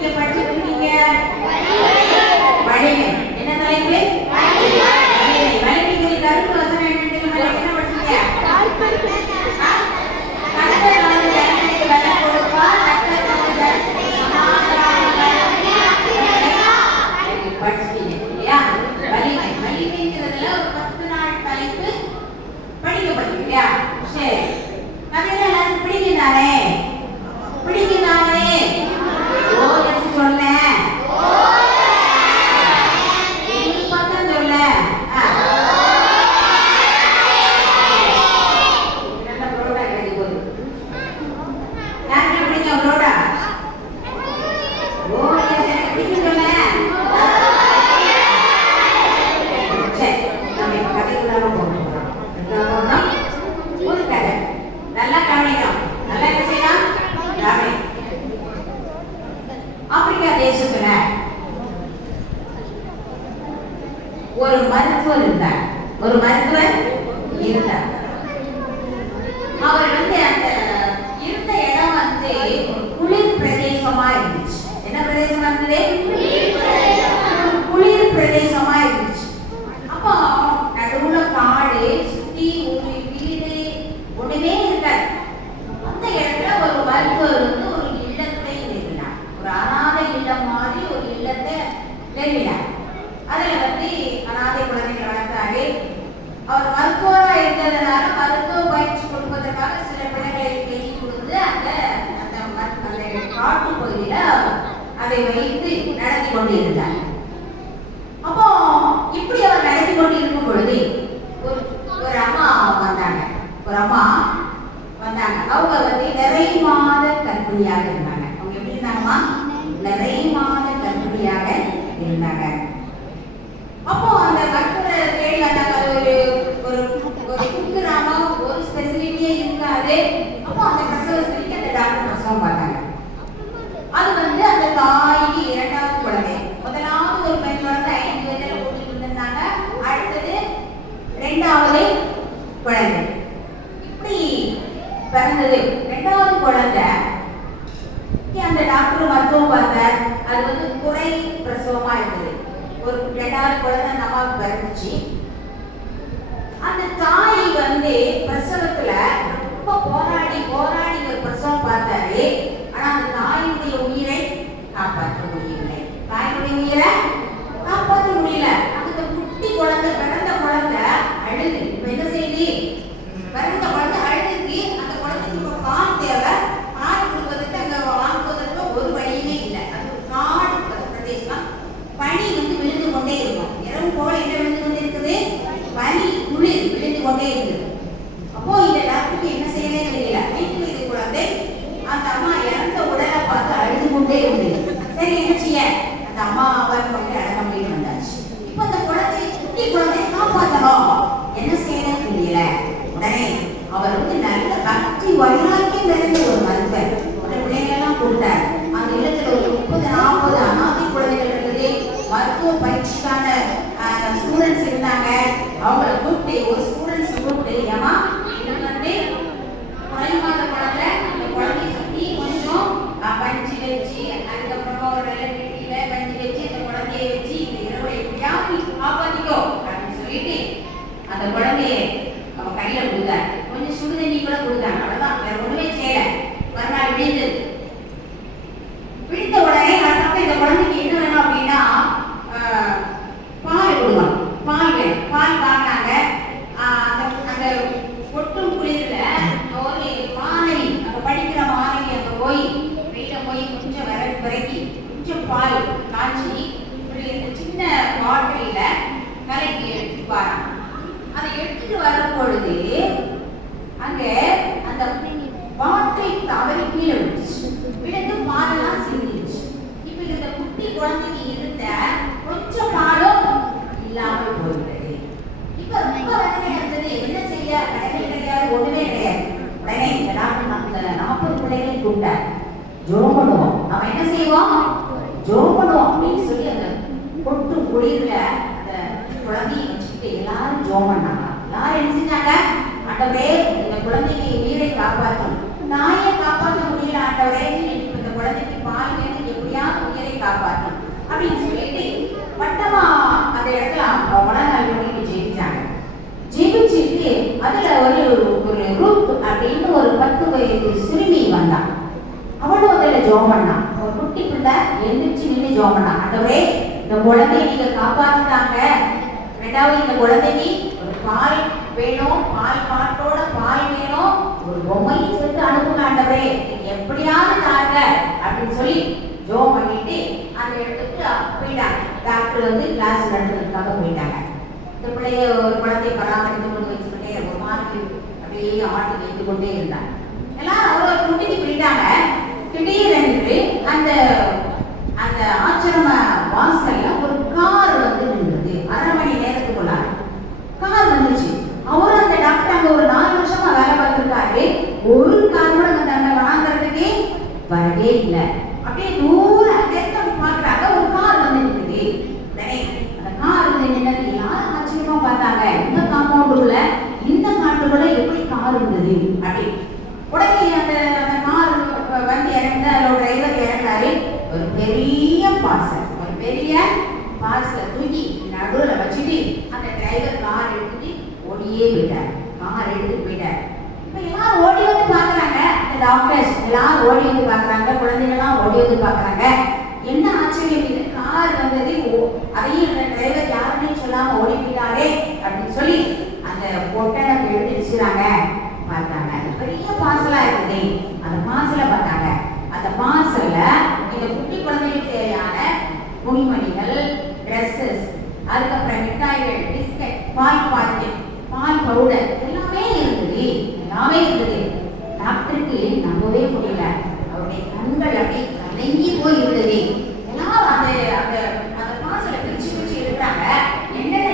நீங்க படிச்சுட்டு இருக்கீங்க? வலிமை. என்ன தலைப்பு? வலிமை. வலிமைக்கு கருத்து வசனம் என்னன்னு தெரியுமா? என்ன படிச்சீங்க? கர்த்தர் நமக்கு ஜனங்களுக்கு பலன் கொடுப்பார். கர்த்தர் நமக்கு ஜனங்களுக்கு சமாதானம் படிச்சிட்டீங்க இல்லையா? வலிமை. வலிமைங்கிறதுல ஒரு 10 நாள் தலைப்பு படிக்கப்படும் இல்லையா? சரி, கதையில எல்லாருக்கும் பிடிக்குதானே? பிடிக்குதானே? ஓ எஸ் சொல்ல. பக்கம் சொல்ல. நல்ல புரோட்டா கிடைக்க போகுது. யாருக்கு பிடிக்கும் புரோட்டா? ஓ எஸ் எனக்கு பிடிக்கும் சொல்ல. சரி, நம்ம கதைக்குள்ளார போகணும். ஒரு கதை நல்லா கவனிக்கணும். நல்லா என்ன செய்யலாம்? கவனி. ஆப்பிரிக்கா தேசத்துல ஒரு மருத்துவர் இருந்தார். ஒரு மருத்துவர் இருந்தார். அவர் அந்த இருந்த இடம் ஒரு குளிர் பிரதேசமா இருந்துச்சு. என்ன பிரதேசமா இருந்தது? குளிர் பிரதேசமா இருந்துச்சு. அப்போ நடுவுல காடு, சுத்தி ஒரு வீடு ஒண்ணுமே இருக்காது. அந்த இடத்துல ஒரு மருத்துவர் ஒரு இல்லத்தை நிறுவினார். ஒரு அனாதை இல்லம் மாதிரி ஒரு இல்லத்தை நிறுவினார். அதுல அனாதை குழந்தைகளை வளர்த்தாரு. அவர் மருத்துவரா இருந்ததுனால மருத்துவ பயிற்சி கொடுப்பதற்காக சில பிள்ளைகளை தேடி கொடுத்து அந்த காட்டு பகுதியில அதை வைத்து நடத்தி கொண்டு இருந்தார். அப்போ இப்படி அவர் நடத்தி கொண்டு இருக்கும் பொழுது ஒரு அம்மா வந்தாங்க. அவங்க நிறை மாத கர்ப்பிணியாக இருந்தாங்க. அவங்க எப்படி இருந்தாங்கம்மா? நிறை மாத கர்ப்பிணியாக இருந்தாங்க. அப்போ அந்த கர்ப்பரை தேடி வந்தாங்க. அது ஒரு குக்கிராமம், ஒரு ஸ்பெசிலிட்டியே இருக்காது. அப்போ அந்த பிரசவ ஸ்திரிக்கு அந்த டாக்டர் பிரசவம் பார்த்தாங்க. அது அந்த தாய்க்கு 2வது குழந்தை. முதலாவது ஒரு பெண் குழந்தை 5 வயதுல கூட்டிட்டு இருந்தாங்க. அடுத்தது 2வது குழந்தை. இப்படி பிறந்தது 2வது குழந்தை. அந்த டாக்டர் மருத்துவம் பார்த்தார். அது குறை பிரசவமா இருந்தது. ஒரு 2வது குழந்தை அந்த அம்மாவுக்கு பிறந்துச்சு. அந்த தாய் பிரசவத்துல ரொம்ப போராடி ஒரு பிரசவம் பார்த்தாரு. ஆனா அந்த தாயினுடைய உயிரை காப்பாற்ற முடியவில்லை. தாயினுடைய உயிரை காப்பாற்ற முடியல. அந்த குட்டி குழந்தை, பிறந்த குழந்தை அழுது. இப்ப என்ன செய்தி? பிறந்த குழந்தை அழுதுக்கு. அந்த குழந்தைக்கு பால் தேவை. பால் கொடுப்பதற்கு அங்க வாங்குவதற்கு ஒரு வழியுமே இல்லை. அது ஒரு காடு பிரதேசம். பனி விழுந்து கொண்டே இருக்கும். இரவு போல என்ன விழுந்து கொண்டே இருக்குது? பனி, குளிர் விழுந்து கொண்டே இருக்குது. அப்போ இந்த டாக்டருக்கு என்ன செய்யவே தெரியல. 5 வயது குழந்தை. அந்த அம்மா இறந்த உடலை பார்த்து அழுது கொண்டே இருந்தது. சரி, என்ன செய்ய? அந்த அம்மா அவர் அடக்க முடியும் வந்தாச்சு. இப்ப அந்த குழந்தை, குட்டி குழந்தையை காப்பாற்றணும். என்ன செய்யணும் தெரியல. உடனே அவர் நல்ல பக்தி வைராக்கியம் நிறைந்த ஒரு மருத்துவர். அந்த பிள்ளைகளெல்லாம் கூப்பிட்டார். அந்த இல்லத்துல ஒரு 30-40 அனாதை குழந்தைகள் இருந்தது. மருத்துவ பயிற்சிக்கான ஸ்டூடெண்ட்ஸ் இருந்தாங்க. அவங்களை கூப்பிட்டு ஒரு ஸ்டூடெண்ட்ஸ் கூப்பிட்டு, ஏமா இது குறைமாத குழந்தை, அந்த குழந்தைய சுற்றி கொஞ்சம் பஞ்சு வச்சு, அதுக்கப்புறமா ஒரு நல்ல பெட்டியில பஞ்சு வச்சு அந்த குழந்தைய வச்சு இந்த இரவு எப்படியாவது காப்பாத்திக்கோ அப்படின்னு சொல்லிட்டு அந்த குழந்தைய அவன் கையில கொடுத்தாரு. கொஞ்சம் சுடு தண்ணி கூட கொடுத்தாங்க. அவ்வளவுதான், வேற ஒண்ணுமே செய்யல. மறுநாள் விழுந்தது. விழுந்த உடனே அதுக்கப்புறம் இந்த குழந்தைக்கு என்ன வேணும் அப்படின்னா பால் கொடுக்கணும். பால் வேணும். பால் வாங்கினாங்க. அந்த கொட்டும் குளிர்ல ஒரு மாணவி, அங்க படிக்கிற மாணவி அங்க போய் வெயில போய் கொஞ்சம் விறக்கி கொஞ்சம் பால் காய்ச்சி இப்படி இந்த சின்ன பாட்டில கலக்கி எடுத்துட்டு வராங்க. அதை எடுத்துட்டு வரும் பொழுது அங்க அந்த பாட்டில் தவறி கீழே விழுந்துச்சு. விழுந்து பாலெல்லாம் சிந்திச்சு. இப்ப இந்த குட்டி குழந்தைக்கு இருந்த கொஞ்சம் பாலும் இல்லாமல் போயிட்டது. இப்ப ரொம்ப வேதனையா இருந்தது. என்ன செய்ய? கடைகள் கிடையாது, ஒண்ணுமே கிடையாது. உடனே இந்த டாக்டர் 40 பிள்ளைகளை கூப்பிட்டார். ஜோம் பண்ணுவோம், நம்ம என்ன செய்வோம்? ஜோம் பண்ணுவோம் அப்படின்னு சொல்லி அந்த கொட்டு குளிர்ல அந்த குழந்தையை வச்சுக்கிட்டு எல்லாரும் ஜோம் பண்ணாங்க. எல்லாரும் என்ன செஞ்சாங்க? ஆண்டவரே, இந்த குழந்தைக்கு உயிரை காப்பாற்றும், நாயை காப்பாற்ற முடியல ஆண்டவரே, இந்த குழந்தைக்கு பால் வேணும், எப்படியாவது காப்பாத்து அப்படின்னு சொல்லிட்டு வட்டமா அந்த இடத்துல மனநல நோய்க்கு ஜெயிச்சாங்க. ஜெயிச்சுட்டு அதுல ஒரு ரூப் அப்படின்னு ஒரு 10 வயது சிறுமி வந்தான். அவளும் அதுல ஜோம் பண்ணான். ஒரு குட்டி பிள்ளை எந்திரிச்சு நின்று ஜோம் பண்ணான். ஆண்டவரே, இந்த குழந்தையை நீங்க காப்பாத்துட்டாங்க. ரெண்டாவது இந்த குழந்தைக்கு ஒரு பால் வேணும், பால் பாட்டோட பால் வேணும், ஒரு பொம்மையும் சேர்த்து அனுப்புங்க ஆண்டவரே, நீங்க எப்படியாவது தாங்க அப்படின்னு சொல்லி ஜோம் பண்ணிட்டு அந்த இடத்துக்கு போயிட்டாங்க. டாக்டர் வந்து கிளாஸ் நடத்துறதுக்காக போயிட்டாங்க. இந்த பிள்ளைய ஒரு குழந்தைய பராமரித்து கொண்டு வச்சுக்கிட்டே ஒரு மாதிரி அப்படியே ஆட்டி வைத்து கொண்டே இருந்தாங்க. எல்லாரும் அவ்வளோ கூட்டிட்டு போயிட்டாங்க. திடீரென்று அந்த அந்த ஆசிரம வாசல்ல ஒரு கார் வந்து நின்றுது. 1/2 மணி நேரத்துக்குள்ளார கார் வந்துச்சு. அவரும் அந்த டாக்டர் அங்க ஒரு 4 வருஷமா வேலை பார்த்திருக்காரு. ஒரு கார் கூட அந்த வனாந்தரத்துக்கு வரவே இல்லை. அப்படியே தூரம் பாக்குறாங்க, ஒரு கார் வந்து நிற்குது. அந்த கார் வந்து நின்னது யாரும் ஆச்சரியமா பார்த்தாங்க. இந்த காம்பவுண்டுக்குள்ள இந்த காட்டுக்குள்ள எப்படி கார் இருந்தது அப்படி. உடனே அந்த கார் வந்து இறங்க டிரைவர் இறங்காரு. ஒரு பெரிய பார்சலை தூக்கி நடுவில் வச்சுட்டு அந்த டிரைவர் கார் எடுத்துட்டு ஓடியே போயிட்டார். இப்ப எல்லாரும் ஓடி வந்து பாக்குறாங்க. இந்த டாக்டர்ஸ் எல்லாரும் ஓடி வந்து பாக்குறாங்க, குழந்தைங்கலாம் ஓடி வந்து பாக்குறாங்க. என்ன ஆச்சரியம் இது, கார் வந்தது, அதையும் அந்த டிரைவர் யாருமே சொல்லாம ஓடி போயிட்டாரே அப்படின்னு சொல்லி அந்த பொட்டனை எடுத்து வச்சுக்கிறாங்க. பார்த்தாங்க பெரிய பார்சலா இருக்குது. அந்த பார்சலை பார்த்தாங்க. அந்த பார்சல்ல இந்த குட்டி குழந்தைகளுக்கு தேவையான துணிமணிகள், ட்ரெஸ்ஸஸ், அதுக்கப்புறம் மிட்டாய்கள், பிஸ்கட், பால் பாக்கெட், பால் பவுடர் எல்லாமே இருந்தது. டாக்டருக்கு நம்பவே முடியல. அவருடைய கண்கள் அப்படியே கலங்கி போய் இருந்தது. எல்லாரும் அந்த அந்த அந்த பார்சலை பிரிச்சு எடுக்கிறாங்க.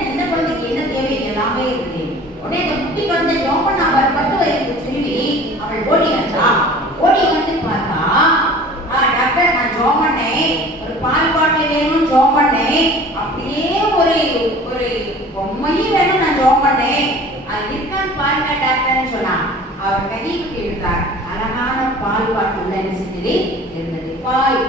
எந்த குழந்தைக்கு என்ன தேவை எல்லாமே இருக்குது. உடனே அந்த குட்டி குழந்தை ஜோம் நம்பர் 10 வயது சிறுமி அவள் ஓடி வந்து பார்த்தா, டாக்டர் நான் ஜோம் பண்ணேன், ஒரு பால் பாட்டில் வேணும் ஜோம் பண்ணேன், அப்படியே ஒரு பொம்மையும் வேணும் நான் ஜோம் பண்ணேன், அது இருக்கான்னு பாருங்க டாக்டர்னு சொன்னா. அவர் கைவிட்டு எடுத்தார். அழகான பால் பாட்டில் என்ன செஞ்சது இருந்தது. பால்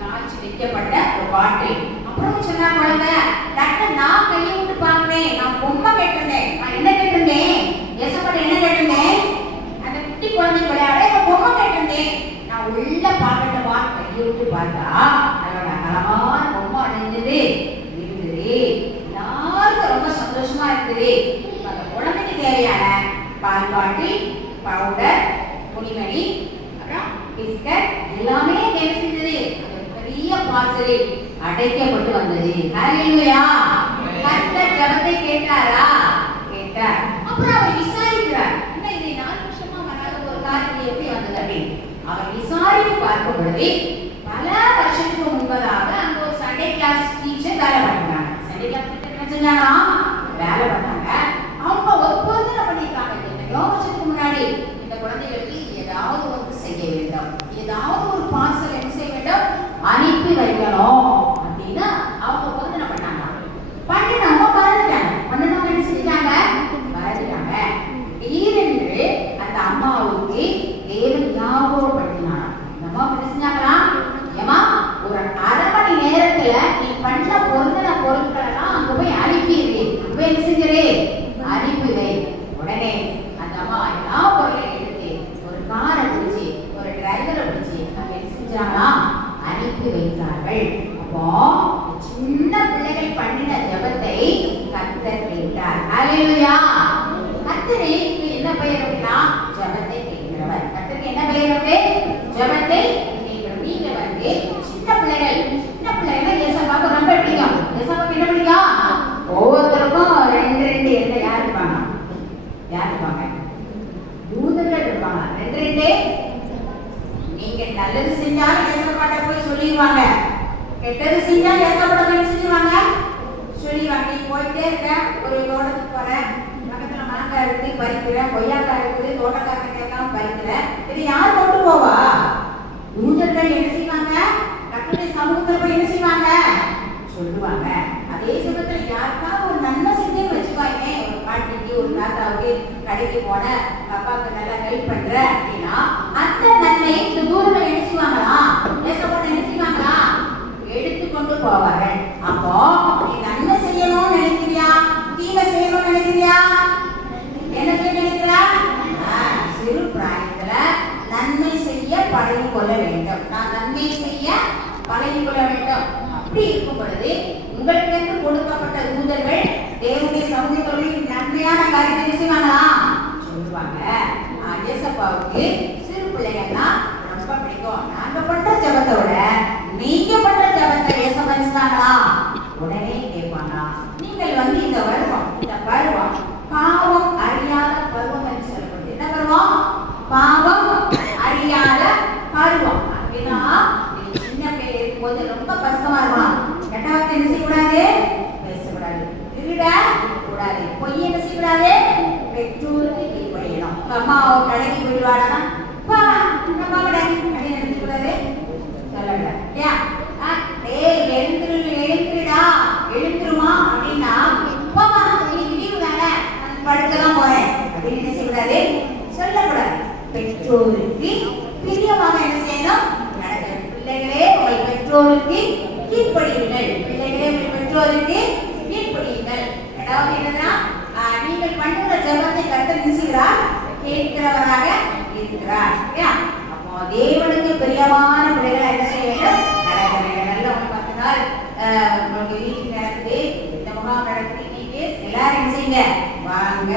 காய்ச்சி வைக்கப்பட்ட ஒரு பாட்டில். அப்புறம் சொன்னா குழந்தை, டாக்டர் நான் கையை விட்டு பார்க்கிறேன், நான் பொம்மை கேட்டிருந்தேன். நான் என்ன கேட்டிருந்தேன்? எசப்பட என்ன கேட்டிருந்தேன்? அந்த குட்டி குழந்தை விளையாட பொம்மை கேட்டிருந்தேன். நான் உள்ள பாக்கெட்டை கையை விட்டு பார்த்தா அதோட அழகான பொம்மை அடைஞ்சது இருந்தது. எல்லாருக்கும் ரொம்ப சந்தோஷமா இருக்குது. அந்த குழந்தைக்கு தேவையான பால் பாட்டில், பவுடர், துணிமணி, அப்புறம் பிஸ்கட் எல்லாமே என்ன செஞ்சது பெரிய பார்சலில் அடைக்கப்பட்டு வந்தது. ஹல்லேலூயா. கர்த்தர் ஜெபத்தை கேட்டாரா? கேட்டார். அப்புறம் அவர் விசாரிக்கிறார், என்ன இது 4 வருஷமா வராத ஒரு காரியம் எப்படி வந்தது அப்படின்னு. அவர் விசாரித்து பார்க்கும் பொழுது பல வருஷத்துக்கு முன்பதாக அங்க ஒரு சண்டே கிளாஸ் டீச்சர் வேலை பண்ணாங்க. சண்டே கிளாஸ் டீச்சர் என்ன செஞ்சாங்க? வேலை பண்ணாங்க. அவங்க ஒப்பந்தம் பண்ணிருக்காங்க. எத்தனையோ வருஷத்துக்கு முன்னாடி இந்த குழந்தைகளுக்கு ஏதாவது ஒன்று செய்ய வேண்டும், ஏதாவது ஒரு பார்சல் என்ன செய்ய வேண்டும், அனுப்பி வைக்கணும் அப்படின்னா அவங்க ஒப்பந்தம் பண்ணாங்க. பண்ணினவங்க பண்ணனவங்க என்ன செஞ்சாங்க? மறந்துட்டாங்க. திடீரென்று அந்த அம்மாவுக்கு தேவன் ஞாபகப்படுத்தினாங்க. அந்த அம்மா என்ன செஞ்சாங்களா? ஏமா ஒரு 1/2 மணி நேரத்துல நீ பண்ண பொருட்கள் எல்லாம் அங்க போய் அனுப்பிடு. போய் என்ன செஞ்சது? அனுப்பி வை. உடனே அந்த அம்மா எல்லா பொருளையும் எடுத்து ஒரு காரை பிடிச்சி ஒரு டிரைவரை பிடிச்சி அங்க என்ன செஞ்சாங்களா? அனுப்பி வைத்தார்கள். அப்போ சின்ன பிள்ளைகள் பண்ணின ஜெபத்தை கர்த்தர் கேட்டார். ஹல்லேலூயா. கர்த்தருக்கு என்ன பெயர் அப்படின்னா ஜெபத்தை கேட்கிறவர். கர்த்தருக்கு என்ன பெயர் அப்படி? ஜெபத்தை கேட்கிறவர். நீங்க வந்து சின்ன பிள்ளைகள் ஏசப்பாவுக்கு ரொம்ப பிடிக்கும். ஏசப்பாவுக்கு என்ன பிடிக்கும்? ஒவ்வொருத்தருக்கும் 2 என்ன யார் இருப்பாங்க? யூதர்கள் இருப்பாங்க. 2 நீங்க நல்லது செஞ்சாலும் ஏசப்பாட்ட போய் சொல்லிடுவாங்க, கெட்டது செஞ்சா ஏசப்பாட்ட போய் சொல்லிடுவாங்க. நீ போயிட்டே இருக்க, ஒரு தோட்டத்துக்கு போற, பக்கத்துல மாங்காய் இருக்குது பறிக்கிற, கொய்யாக்காய் இருக்குது தோட்டக்காரன் கேட்காம பறிக்கிற, இது யார் கொண்டு போவா? யூதர்கள் என்ன செய்வாங்க? கர்த்தருடைய சமூகத்துல போய் என்ன செய்வாங்க? சொல்லுவாங்க. அதே சமயத்துல யாருக்காவது ஒரு நன்மை செஞ்சேன்னு வச்சுக்காங்க, ஒரு பாட்டிக்கு ஒரு தாத்தாவுக்கு கடைக்கு போன அப்பாவுக்கு நல்லா ஹெல்ப் பண்ற அப்படின்னா அந்த நன்மையை இந்த தூரங்கள் என்ன செய்வாங்களா? ஏசப்பாட்ட என்ன செய்வாங்களா? போவார்கள். அப்போ நீ நன்மை செய்யணும்னு நினைக்கிறியா, தீமை செய்யணும்னு நினைக்கிறியா? என்ன செய்ய நினைக்கிறா? சிறு பிராயத்துல நன்மை செய்ய பழகிக் கொள்ள வேண்டும். நான் நன்மை செய்ய பழகிக் கொள்ள வேண்டும். அப்படி இருக்கும் பொழுது உங்களுக்கு கொடுக்கப்பட்ட தூதர்கள் தேவனுடைய சமூகத்தோடு நன்மையான காரியத்தை செய்வாங்களா? சொல்லுவாங்க. ஏசப்பாவுக்கு சிறு பிள்ளைகள்னா ரொம்ப பிடிக்கும். நாங்க பண்ற ஜபத்தோட நீங்க பண்ற ஜபத்தை ஏசப்பா செய்வாங்களா? உடனே கேட்பாங்க, நீங்கள் இந்த பருவம் பாவம் அறியாத பருவம் என்று சொல்லப்படுது. என்ன பருவம்? பாவம் அறியாத பருவம். அப்படின்னா சின்ன பிள்ளை இருக்கும்போது ரொம்ப கஷ்டமா இருக்கும். கெட்ட வார்த்தை என்ன செய்யக்கூடாது? பேசக்கூடாது. திருட கூடாது. பொய் என்ன செய்யக்கூடாது? பெற்றோருக்கு கீழ்ப்படியணும். அம்மா கடைக்கு போயிடுவாடா, எழுந்துருமா அப்படின்னா படுக்கலாம் போறேன் அப்படின்னு என்ன செய்யக்கூடாது? சொல்லக்கூடாது. பெற்றோருக்கு பிரியமாக என்ன செய்யணும்? பிள்ளைகளே உங்கள் பெற்றோருக்கு கீழ்ப்படியுங்கள். பிள்ளைகளே உங்கள் பெற்றோருக்கு கீழ்ப்படியுங்கள். அதாவது என்னன்னா, நீங்கள் பண்ணுகிற ஜெபத்தை கர்த்தர் நினைக்கிறார், கேட்கிறவராக இருக்கிறார். அப்போ தேவனுக்கு பிரியமான பிள்ளைகளை என்ன செய்ய வேண்டும்? நடக்க வேண்டும். நல்ல ஒரு 10 நாள் உங்களுக்கு வீட்டுக்கு நடக்குது, இந்த முகாம் நடக்குது, எல்லாரும் என்ன செய்யுங்க? வாங்க.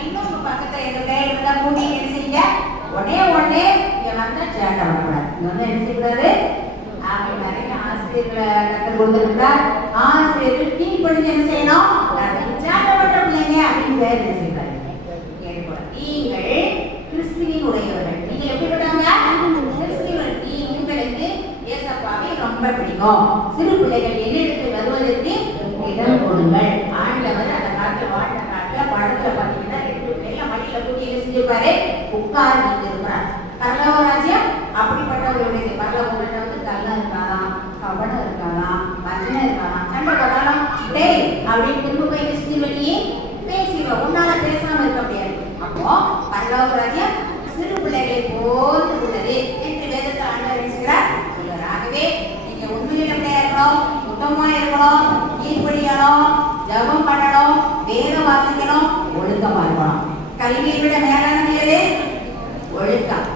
இன்னும் பக்கத்துல எங்க பிள்ளைகள் இருந்தா கூட்டி என்ன செய்யுங்க? உடனே இங்க வந்தா சேட்டை பண்ணக்கூடாது. இங்க என்ன செய்யக்கூடாது? அவங்க நிறைய ஆசிரியர்களை கற்றுக் கொடுத்துருக்கார். ஆசிரியர்கள் கீழ்ப்படிஞ்சு என்ன செய்யணும்? சேட்டை பண்ற பிள்ளைங்க அப்படின்னு பேர் என்ன செய்யக்கூடாது? நீங்கள் கிறிஸ்துவின் உடையவர்கள். நீங்க எப்படிப்பட்டவங்க? கிறிஸ்துவன். உங்களுக்கு ஏசப்பாவை ரொம்ப பிடிக்கும். சிறு பிள்ளைகள் என்னிடத்தில் வருவதற்கு இடம் கொடுங்கள். ஆண்டவர் அந்த காலத்துல வாழ்ந்த காலத்துல படத்துல பாத்தீங்கன்னா 2 பேர்ல மடியில கூட்டி என்ன செஞ்சிருப்பாரு? உட்கார வைத்திருக்கிறார். பரலோக ராஜ்யம் அப்படிப்பட்டவர்களுடைய பரலோகங்கள்ட்ட கள்ளம் இருக்காதான், கவனம் இருக்காதான், வஞ்சனை இருக்காதான், சண்டை போட்டாலும் டேய் அப்படின்னு திரும்ப போய் செஞ்சு பேசிடுவோம். உன்னால பேசாம இருக்க முடியாது. அப்போ பரலோக ராஜ்யம் சிறு பிள்ளைகளை போல் உள்ளது என்று வேதத்தை ஆண்டவர் பேசுகிறார் சொல்றார். ஆகவே நீங்க உண்மையில பிள்ளையா இருக்கணும், சுத்தமா இருக்கணும், கீழ்ப்படியணும், ஜபம் பண்ணணும், வேதம் வாசிக்கணும், ஒழுக்கமா இருக்கணும். கல்வியை விட மேலானது எது? ஒழுக்கம்.